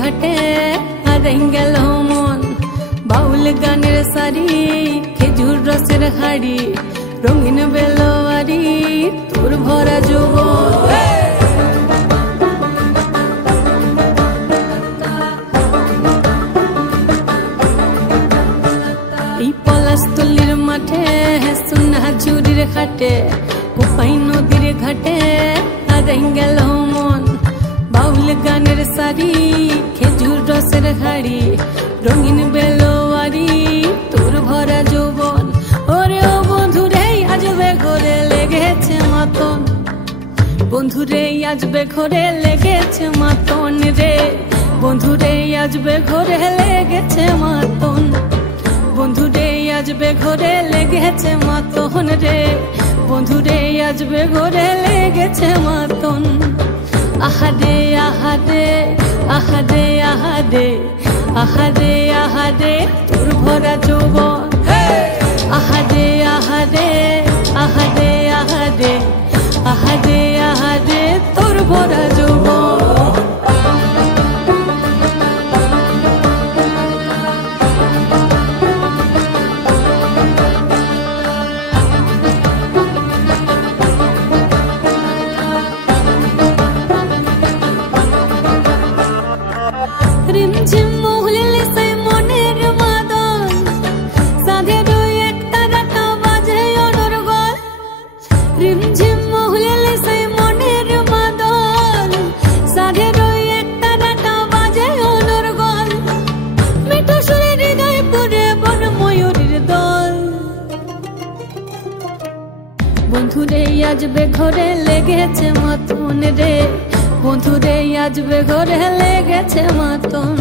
ঘাটে হারাই গেল মন। বাউল গানের সারি খেজুর রসের হাড়ি রঙিন বেলোয়ারি তোর ভরা যৌবন। এই পলাশতলির মাঠে সোনা ঝুরির ঘাটে কোপাই নদীর ঘাটে হারাই গেল মন। বাউল গানের সারি খেজুর রসের হাড়ি রঙিন বেলোয়ারি তোর ভরা যৌবন। ওরে ও বন্ধুরে আজবে ঘরে লেগেছে মাতন, বন্ধুরে আজবে ঘরে লেগেছে মাতন রে, বন্ধুরে আজবে ঘরে লেগেছে মাতন, বন্ধুরে আজবে ঘরে লেগেছে মাতন রে, বন্ধুরে আজবে ঘরে লেগেছে মাতন। আহারে আহারে আহারে আহারে আহারে আহারে তোর ভরা যৌবন। আহারে আহারে আহারে আহারে আহারে আহারে তোর ভরা যৌবন। রিমঝিম মহুলিলে সেই মনের মাদল সাধের এক তারাটা বাজে অনর্গল। রিমঝিম মহুলিলে সেই মনের মাদল সাধের এক তারাটা বাজে অনর্গল। মিঠো সুরে হৃদয় পুরে বন ময়ূরীর দল। বন্ধুরে আজবে ঘরে লেগেছে মাতন রে, বন্ধুরে আজবে ঘরে লেগেছে মাতন,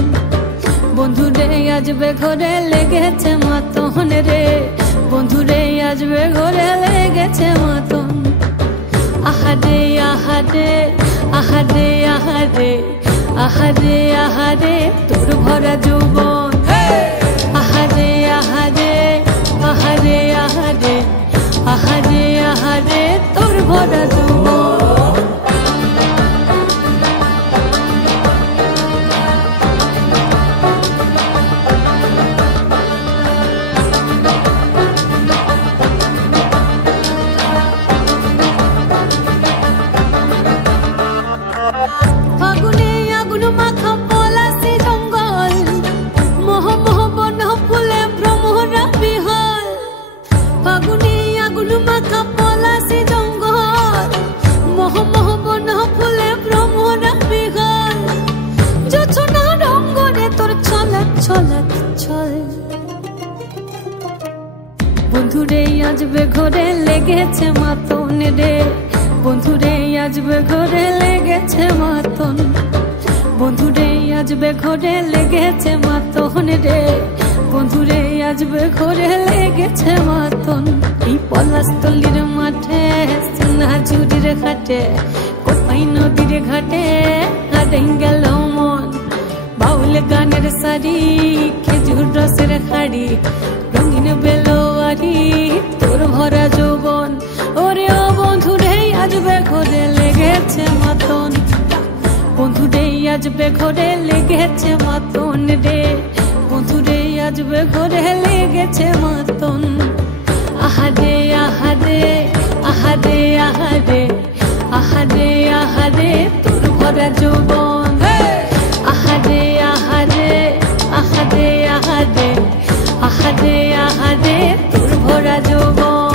বন্ধুরে আজবে ঘরে লেগেছে মাতন রে, বন্ধুরে আজবে ঘরে লেগেছে মাতন। আহারে আহারে আহারে আহারে আহারে আহারে তোর ভরা যৌবন। আহারে আহারে আহারে আহারে আহারে আহারে তোর ভরা যৌবন। ফাগুনে আগুন মাখা পলাশি জঙ্গল, মোহ মোহ বন ফুলে ভ্রমরা বিহল। ফাগুনে আগুন মাখা পলাশি জঙ্গল, মোহ মোহ বন ফুলে ভ্রমরা বিহল। জোছনা রঙ্গনে তোর ছলক ছলক ছল। বন্ধুরে আজবে ঘরে লেগেছে মাতন রে, বন্ধুরে আজবে ঘরে লেগেছে মাতন, বন্ধুরে আজবে ঘরে লেগেছে মাতন রে, বন্ধুরে আজবে ঘরে লেগেছে মাতন। এই পলাশতলির মাঠে সোনা ঝুরির ঘাটে কোপাই নদীর ঘাটে হারাই গেল মন। বাউল গানের সারি খেজুর রসের হাড়ি রঙিন বেলোয়ারি তোর ভরা যৌবন। ওরে ও বন্ধুরে আজবে ঘরে লেগেছে মাতন, বন্ধুরে আজবে ঘরে লেগেছে মাতন রে, বন্ধুরে আজবে ঘরে লেগেছে মাতন। আহারে আহারে আহারে আহারে আহারে আহারে তোর ভরা যৌবন। আহারে আহারে আহারে আহারে আহারে আহারে তোর ভরা যৌবন।